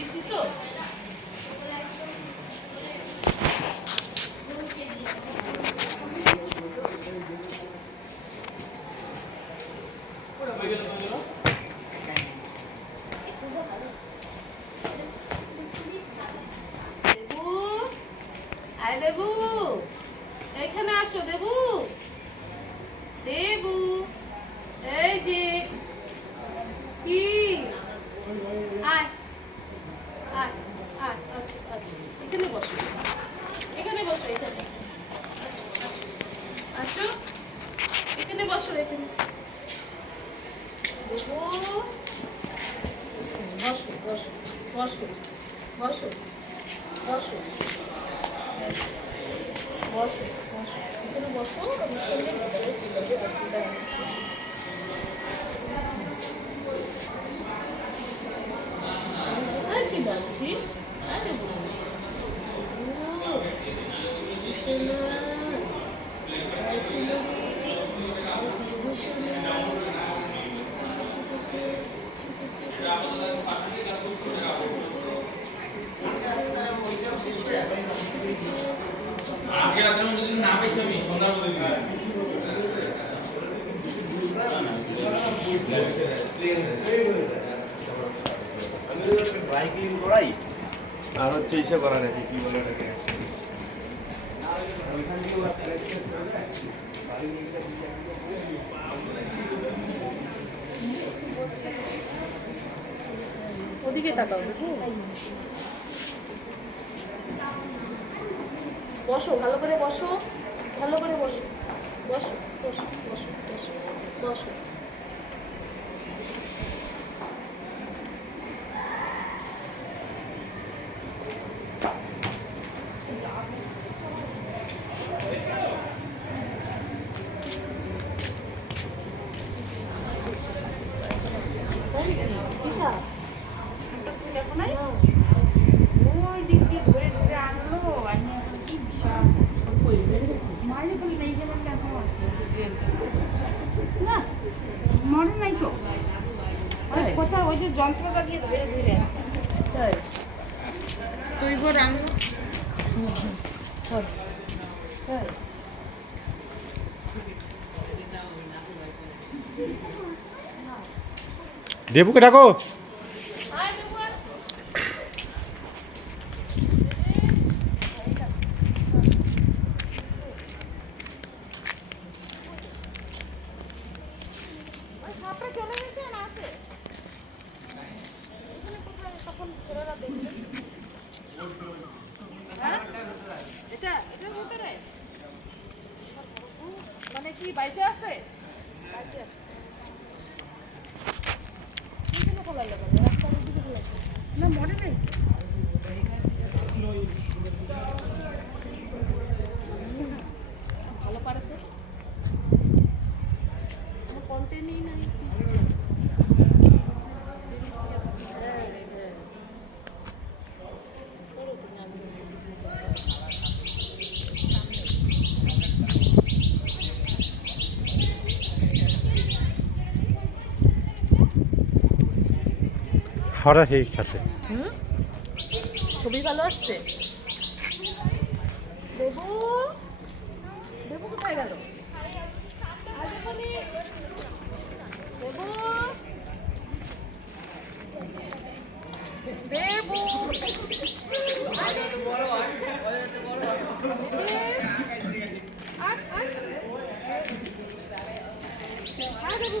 দেখতেছো? দেবু? এখানে আসো দেবু। দেবু এই যে কি আয় আয় আয় আচ্ছা আচ্ছা এখানে বসো এখানে বসো এখানে আচ্ছা এখানে বসো এখানে দেবু বসো বসো বসো বসো বসো বসো এখানে বসো আমার সঙ্গে ভিতরে অসুবিধা হয়। আমি আগে আসলে যদি না পেয়েছি আমি সন্ধ্যা বলে করাই আর হচ্ছে ইসে করা নাকি কি বলে ওটাকে? ওদিকে তাকাও বসো ভালো করে বসো ভালো করে বসো বসো বসো বসো বসো বসো? কিসা? দেখো নাই না। ওই দিক দিয়ে ঘুরে ঘুরে আনলো আইনে এখন কি বিশাল মাইনে বলে নেই গেলে কেন আছে ড্রেনটা না মনে নাই তো? কোথা ওই যে যন্ত্রটা দিয়ে ধরে ধরে আছে তাই? আনলো চল। তাই? দেবুকে ডাকো আয় দেবু আয়। ওই সাপটা চলে গেছে না আছে এখানে কোথায় তখন ছেলেরা দেখল হ্যাঁ? এটা এটার ভিতরে? মানে কি বাইচে আছে? বাড়িতে আছে। না মনে নেই। ভালো পারে তো। কোনো কন্টেন্টই নাই হ্যাঁ, হ্যাঁ। করো তুমি, আমি সামনে। হাওড়া সেই সাথে ছবি ভালো আসছে? দেবু দেবু কোথায় গেল? দেবু দেবু আয়, আয়। আয় দেবু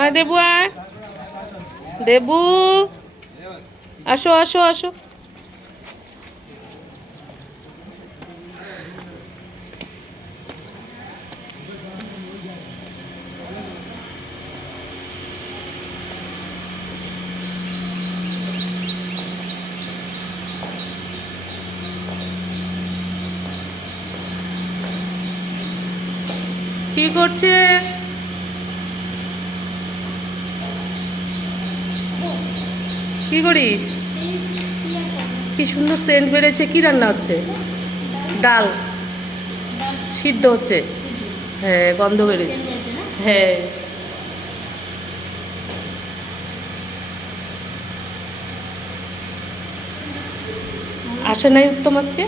আয় দেবু আয় দেবু। আসো আসো আসো। কি করছে? কি করিস? কি সুন্দর সেন্ট বেড়েছে, কি রান্না হচ্ছে? ডাল। সিদ্ধ হচ্ছে? হ্যাঁ গন্ধ বেড়েছে। হ্যাঁ। আসে নাই উত্তম আজকে?